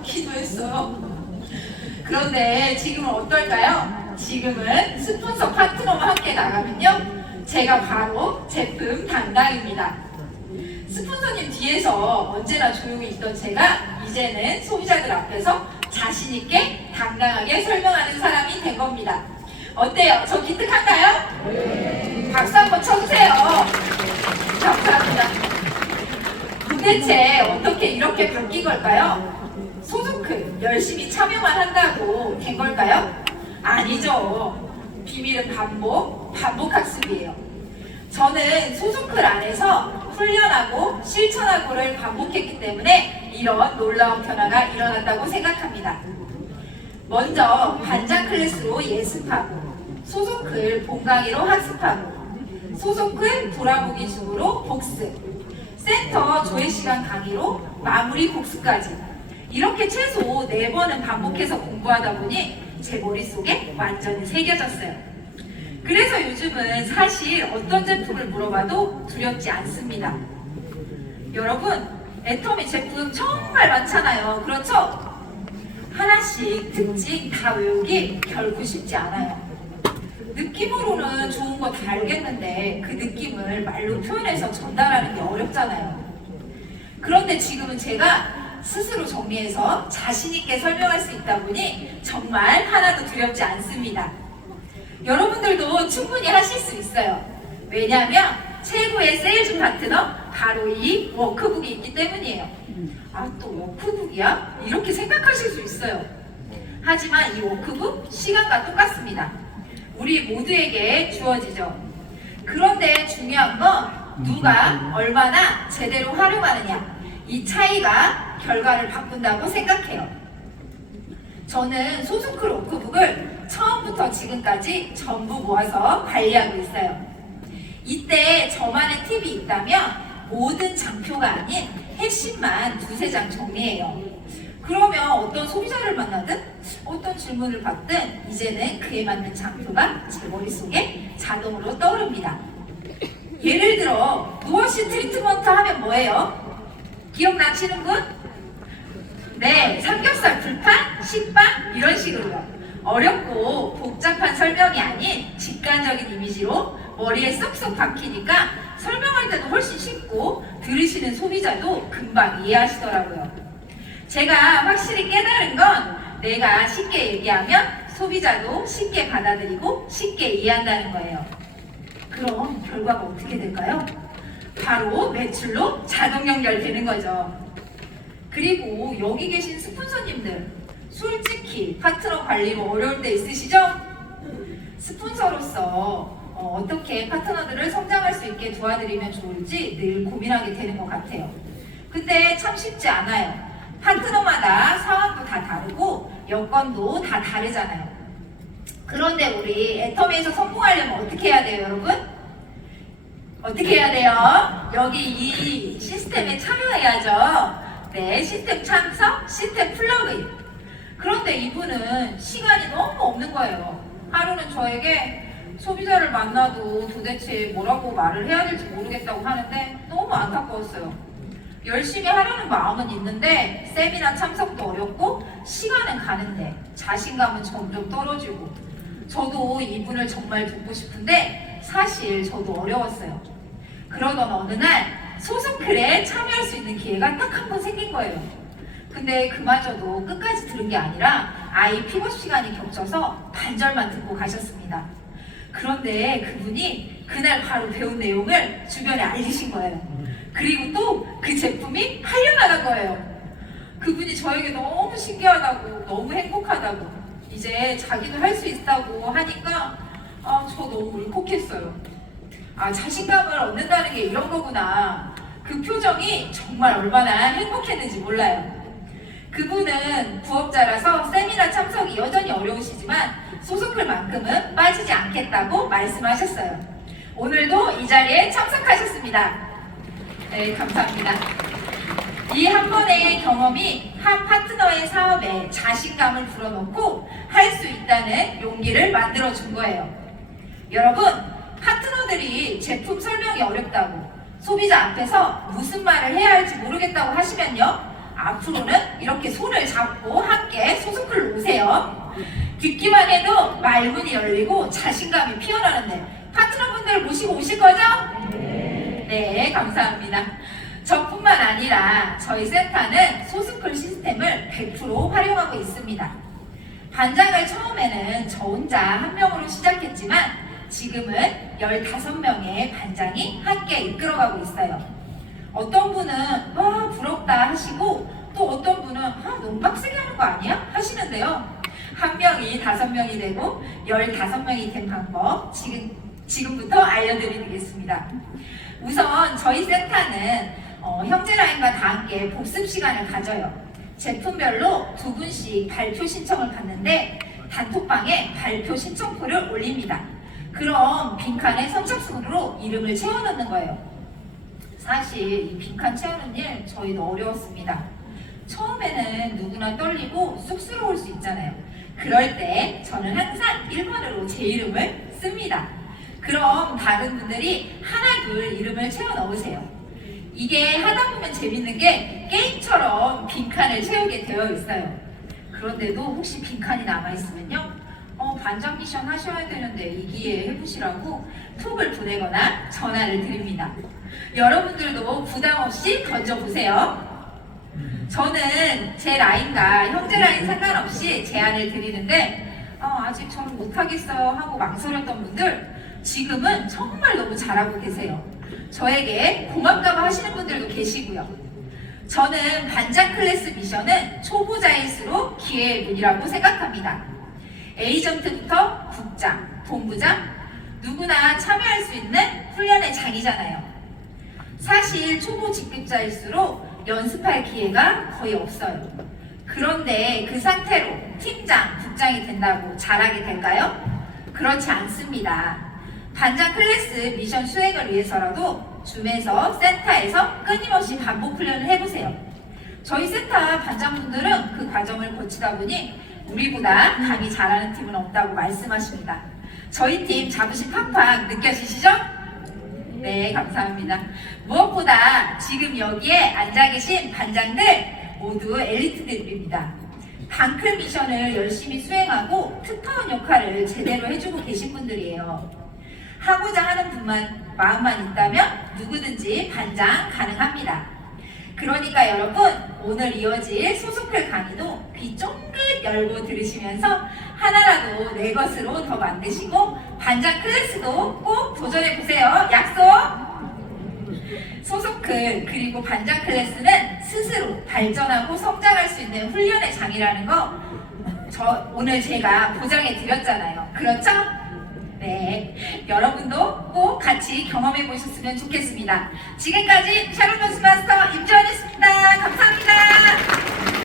좋기도 했어요. 그런데 지금은 어떨까요? 지금은 스폰서 파트너와 함께 나가면요, 제가 바로 제품 담당입니다. 스폰서님 뒤에서 언제나 조용히 있던 제가 이제는 소비자들 앞에서 자신있게 당당하게 설명하는 사람이 된 겁니다. 어때요? 저 기특한가요? 네. 박수 한번 쳐주세요. 감사합니다. 도대체 어떻게 이렇게 바뀐 걸까요? 소속클 열심히 참여만 한다고 된 걸까요? 아니죠. 비밀은 반복학습이에요. 저는 소속클 안에서 훈련하고 실천하고를 반복했기 때문에 이런 놀라운 변화가 일어났다고 생각합니다. 먼저 반장 클래스로 예습하고, 소속클 본강의로 학습하고, 소속클 돌아보기 중으로 복습, 센터 조회시간 강의로 마무리 복습까지 이렇게 최소 4번은 반복해서 공부하다 보니 제 머릿속에 완전히 새겨졌어요. 그래서 요즘은 사실 어떤 제품을 물어봐도 두렵지 않습니다. 여러분, 애터미 제품 정말 많잖아요. 그렇죠? 하나씩 특징 다 외우기 결코 쉽지 않아요. 느낌으로는 좋은 거 다 알겠는데 그 느낌을 말로 표현해서 전달하는 게 어렵잖아요. 그런데 지금은 제가 스스로 정리해서 자신있게 설명할 수 있다 보니 정말 하나도 두렵지 않습니다. 여러분들도 충분히 하실 수 있어요. 왜냐하면 최고의 세일즈 파트너 바로 이 워크북이 있기 때문이에요. 아, 또 워크북이야? 이렇게 생각하실 수 있어요. 하지만 이 워크북 시간과 똑같습니다. 우리 모두에게 주어지죠. 그런데 중요한 건 누가 얼마나 제대로 활용하느냐, 이 차이가 결과를 바꾼다고 생각해요. 저는 소속클 워크북을 처음부터 지금까지 전부 모아서 관리하고 있어요. 이때 저만의 팁이 있다면 모든 장표가 아닌 핵심만 2-3장 정리해요. 그러면 어떤 소비자를 만나든 어떤 질문을 받든 이제는 그에 맞는 장표가 제 머릿속에 자동으로 떠오릅니다. 예를 들어 무엇이 트리트먼트 하면 뭐예요? 기억나시는 분? 네, 삼겹살, 불판, 식빵 이런 식으로요. 어렵고 복잡한 설명이 아닌 직관적인 이미지로 머리에 쏙쏙 박히니까 설명할 때도 훨씬 쉽고 들으시는 소비자도 금방 이해하시더라고요. 제가 확실히 깨달은 건 내가 쉽게 얘기하면 소비자도 쉽게 받아들이고 쉽게 이해한다는 거예요. 그럼 결과가 어떻게 될까요? 바로 매출로 자동 연결되는 거죠. 그리고 여기 계신 스폰서님들, 솔직히 파트너 관리로 어려울 때 있으시죠? 스폰서로서 어떻게 파트너들을 성장할 수 있게 도와드리면 좋을지 늘 고민하게 되는 것 같아요. 근데 참 쉽지 않아요. 파트너마다 상황도 다 다르고 여건도 다 다르잖아요. 그런데 우리 애터미에서 성공하려면 어떻게 해야 돼요, 여러분? 어떻게 해야 돼요? 여기 이 시스템에 참여해야죠. 네, 시스템 참석, 시스템 플러그인. 그런데 이분은 시간이 너무 없는 거예요. 하루는 저에게 소비자를 만나도 도대체 뭐라고 말을 해야 될지 모르겠다고 하는데 너무 안타까웠어요. 열심히 하려는 마음은 있는데 세미나 참석도 어렵고 시간은 가는데 자신감은 점점 떨어지고, 저도 이분을 정말 돕고 싶은데 사실 저도 어려웠어요. 그러던 어느 날 소속클에 참여할 수 있는 기회가 딱 한 번 생긴 거예요. 근데 그마저도 끝까지 들은 게 아니라 아이 픽업 시간이 겹쳐서 반절만 듣고 가셨습니다. 그런데 그분이 그날 바로 배운 내용을 주변에 알리신 거예요. 그리고 또 그 제품이 팔려나간 거예요. 그분이 저에게 너무 신기하다고, 너무 행복하다고, 이제 자기도 할 수 있다고 하니까 저 너무 울컥했어요. 자신감을 얻는다는 게 이런 거구나. 그 표정이 정말 얼마나 행복했는지 몰라요. 그분은 부업자라서 세미나 참석이 여전히 어려우시지만 소속클만큼은 빠지지 않겠다고 말씀하셨어요. 오늘도 이 자리에 참석하셨습니다. 네, 감사합니다. 이 한 번의 경험이 한 파트너의 사업에 자신감을 불어넣고 할 수 있다는 용기를 만들어준 거예요. 여러분, 파트너들이 제품 설명이 어렵다고, 소비자 앞에서 무슨 말을 해야 할지 모르겠다고 하시면요, 앞으로는 이렇게 손을 잡고 함께 소스쿨로 오세요. 듣기만 해도 말문이 열리고 자신감이 피어나는데 파트너분들 모시고 오실 거죠? 네, 감사합니다. 저뿐만 아니라 저희 센터는 소스쿨 시스템을 100% 활용하고 있습니다. 반장을 처음에는 저 혼자 한 명으로 시작했지만 지금은 15명의 반장이 함께 이끌어가고 있어요. 어떤 분은 와 부럽다 하시고 또 어떤 분은 너무 빡세게 하는 거 아니야? 하시는데요. 한 명이 5명이 되고 15명이 된 방법 지금부터 알려드리겠습니다. 우선 저희 센터는 형제라인과 다 함께 복습 시간을 가져요. 제품별로 2분씩 발표 신청을 받는데 단톡방에 발표 신청표를 올립니다. 그럼 빈칸에 선착순으로 이름을 채워넣는 거예요. 사실 이 빈칸 채우는 일 저희도 어려웠습니다. 처음에는 누구나 떨리고 쑥스러울 수 있잖아요. 그럴 때 저는 항상 1번으로 제 이름을 씁니다. 그럼 다른 분들이 하나 둘 이름을 채워 넣으세요. 이게 하다 보면 재밌는 게 게임처럼 빈칸을 채우게 되어 있어요. 그런데도 혹시 빈칸이 남아있으면요, 반장 미션 하셔야 되는데 이 기회에 해보시라고 톡을 보내거나 전화를 드립니다. 여러분들도 부담 없이 던져보세요. 저는 제 라인과 형제 라인 상관없이 제안을 드리는데 아직 저는 못하겠어요 하고 망설였던 분들 지금은 정말 너무 잘하고 계세요. 저에게 고맙다고 하시는 분들도 계시고요. 저는 반장 클래스 미션은 초보자일수록 기회의 문이라고 생각합니다. 에이전트부터 국장, 본부장 누구나 참여할 수 있는 훈련의 장이잖아요. 사실 초보 직급자일수록 연습할 기회가 거의 없어요. 그런데 그 상태로 팀장, 국장이 된다고 잘하게 될까요? 그렇지 않습니다. 반장 클래스 미션 수행을 위해서라도 줌에서 센터에서 끊임없이 반복 훈련을 해보세요. 저희 센터 반장분들은 그 과정을 거치다 보니 우리보다 감이 잘하는 팀은 없다고 말씀하십니다. 저희 팀 자부심 팍팍 느껴지시죠? 네, 감사합니다. 무엇보다 지금 여기에 앉아 계신 반장들 모두 엘리트들입니다. 방클 미션을 열심히 수행하고 특파원 역할을 제대로 해주고 계신 분들이에요. 하고자 하는 분만 마음만 있다면 누구든지 반장 가능합니다. 그러니까 여러분 오늘 이어질 소스쿨 강의도 귀 쫑긋 열고 들으시면서 하나라도 내 것으로 더 만드시고 반장 클래스도 꼭 도전해보세요. 약속! 소스쿨 그리고 반장 클래스는 스스로 발전하고 성장할 수 있는 훈련의 장이라는 거 오늘 제가 보장해 드렸잖아요. 그렇죠? 네, 여러분도 꼭 같이 경험해 보셨으면 좋겠습니다. 지금까지 샤론 연수 마스터